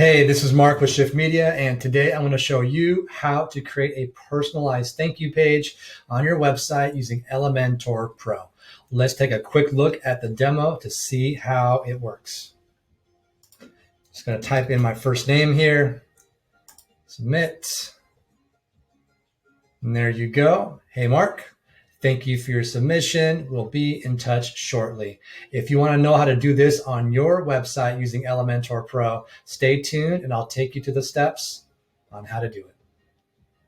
Hey, this is Mark with Shift Media, and today I'm going to show you how to create a personalized thank you page on your website using Elementor Pro. Let's take a quick look at the demo to see how it works. Just going to type in my first name here, submit, and there you go. Hey, Mark. Thank you for your submission. We'll be in touch shortly. If you want to know how to do this on your website using Elementor Pro, stay tuned and I'll take you to the steps on how to do it.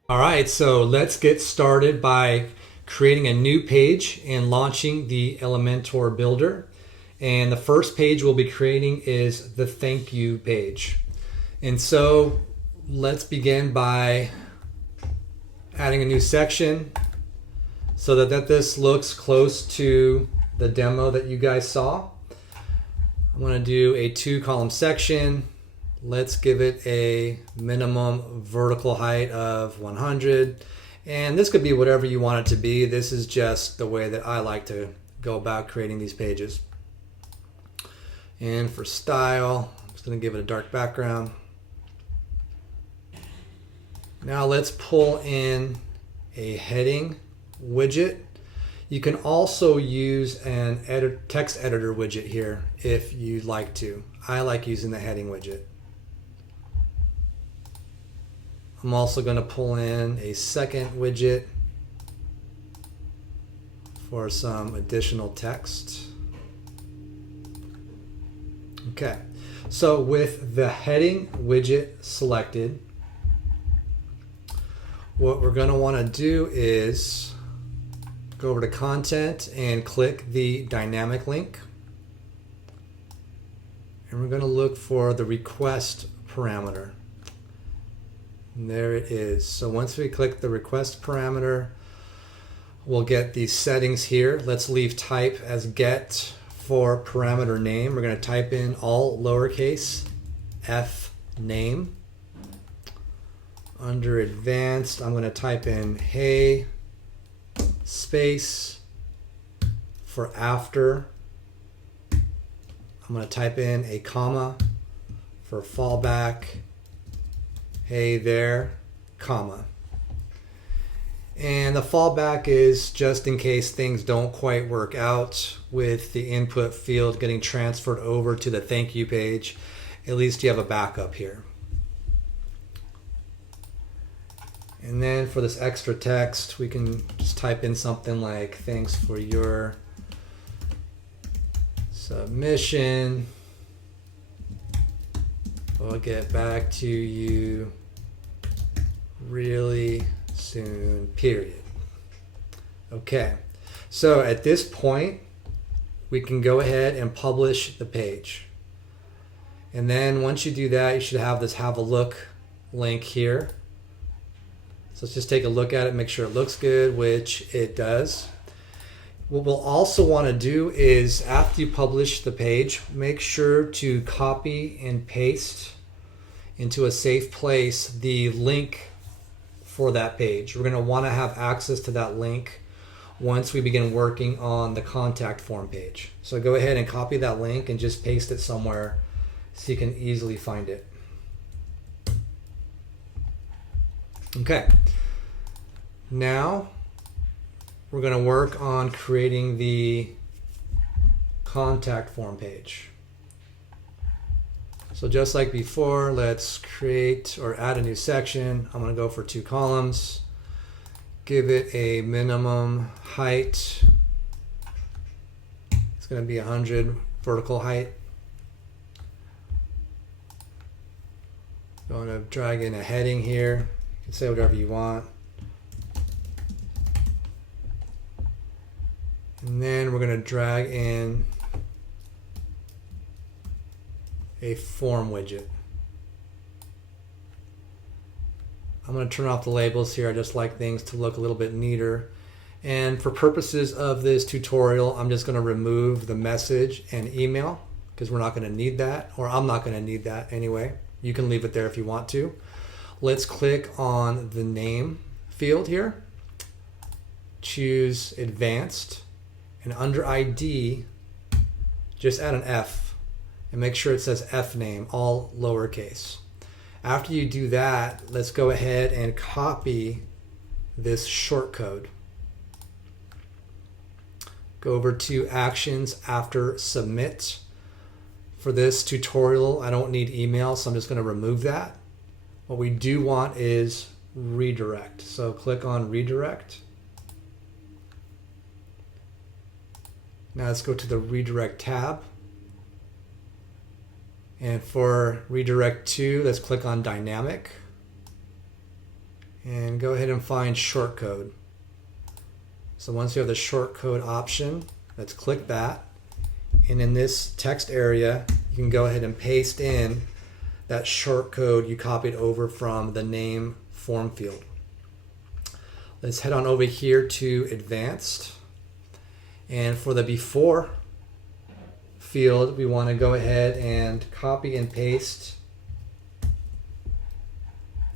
All right, so let's get started by creating a new page and launching the Elementor Builder. And the first page we'll be creating is the thank you page. And so let's begin by adding a new section, so that this looks close to the demo that you guys saw. I'm going to do a 2-column section. Let's give it a minimum vertical height of 100. And this could be whatever you want it to be. This is just the way that I like to go about creating these pages. And for style, I'm just going to give it a dark background. Now let's pull in a heading widget. You can also use an text editor widget here if you'd like to. I like using the heading widget. I'm also going to pull in a second widget for some additional text. Okay, so with the heading widget selected, what we're going to want to do is go over to content and click the dynamic link. And we're going to look for the request parameter. And there it is. So once we click the request parameter, we'll get these settings here. Let's leave type as get for parameter name. We're going to type in all lowercase f name. Under advanced, I'm going to type in hey space. For after, I'm going to type in a comma. For fallback, hey there, comma. And the fallback is just in case things don't quite work out with the input field getting transferred over to the thank you page. At least you have a backup here. And then for this extra text, we can just type in something like, thanks for your submission. We'll get back to you really soon, period. Okay, so at this point, we can go ahead and publish the page. And then once you do that, you should have this have a look link here. So let's just take a look at it, make sure it looks good, which it does. What we'll also want to do is, after you publish the page, make sure to copy and paste into a safe place the link for that page. We're going to want to have access to that link once we begin working on the contact form page. So go ahead and copy that link and just paste it somewhere so you can easily find it. Okay, now we're going to work on creating the contact form page. So just like before, let's create or add a new section. I'm going to go for 2 columns, give it a minimum height. It's going to be 100 vertical height. Going to drag in a heading here. You can say whatever you want. And then we're going to drag in a form widget. I'm going to turn off the labels here. I just like things to look a little bit neater. And for purposes of this tutorial, I'm just going to remove the message and email because we're not going to need that, or I'm not going to need that anyway. You can leave it there if you want to. Let's click on the name field here, choose advanced, and under ID, just add an F and make sure it says fname, all lowercase. After you do that, let's go ahead and copy this shortcode. Go over to actions after submit. For this tutorial, I don't need email, so I'm just going to remove that. What we do want is redirect. So click on redirect. Now let's go to the redirect tab. And for redirect to, let's click on dynamic. And go ahead and find shortcode. So once you have the shortcode option, let's click that. And in this text area, you can go ahead and paste in that shortcode you copied over from the name form field. Let's head on over here to advanced. And for the before field, we want to go ahead and copy and paste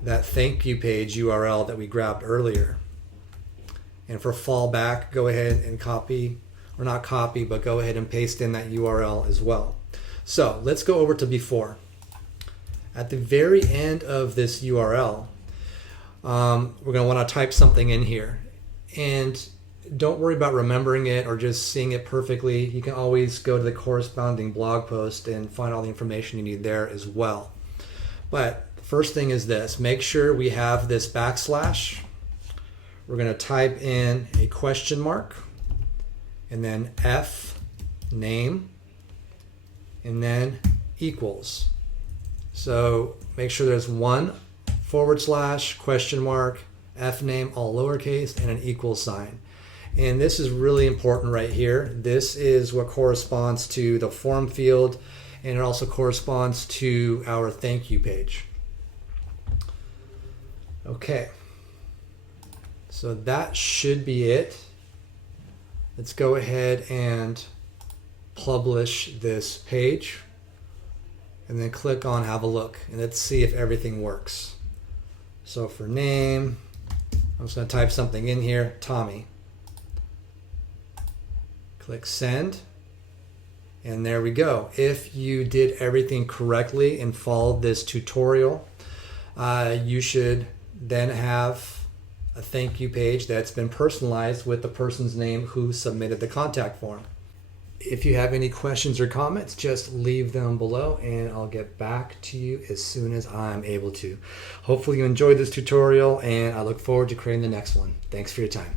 that thank you page URL that we grabbed earlier. And for fallback, go ahead and copy, or not copy, but go ahead and paste in that URL as well. So let's go over to before. At the very end of this URL, we're going to want to type something in here. And don't worry about remembering it or just seeing it perfectly. You can always go to the corresponding blog post and find all the information you need there as well. But the first thing is this. Make sure we have this backslash. We're going to type in a question mark and then F name and then equals. So make sure there's one / question mark, F name, all lowercase, and an equal sign. And this is really important right here. This is what corresponds to the form field, and it also corresponds to our thank you page. Okay. So that should be it. Let's go ahead and publish this page and then click on have a look and let's see if everything works. So for name, I'm just going to type something in here, Tommy. Click send and there we go. If you did everything correctly and followed this tutorial, you should then have a thank you page that's been personalized with the person's name who submitted the contact form. If you have any questions or comments, just leave them below and I'll get back to you as soon as I'm able to. Hopefully you enjoyed this tutorial and I look forward to creating the next one. Thanks for your time.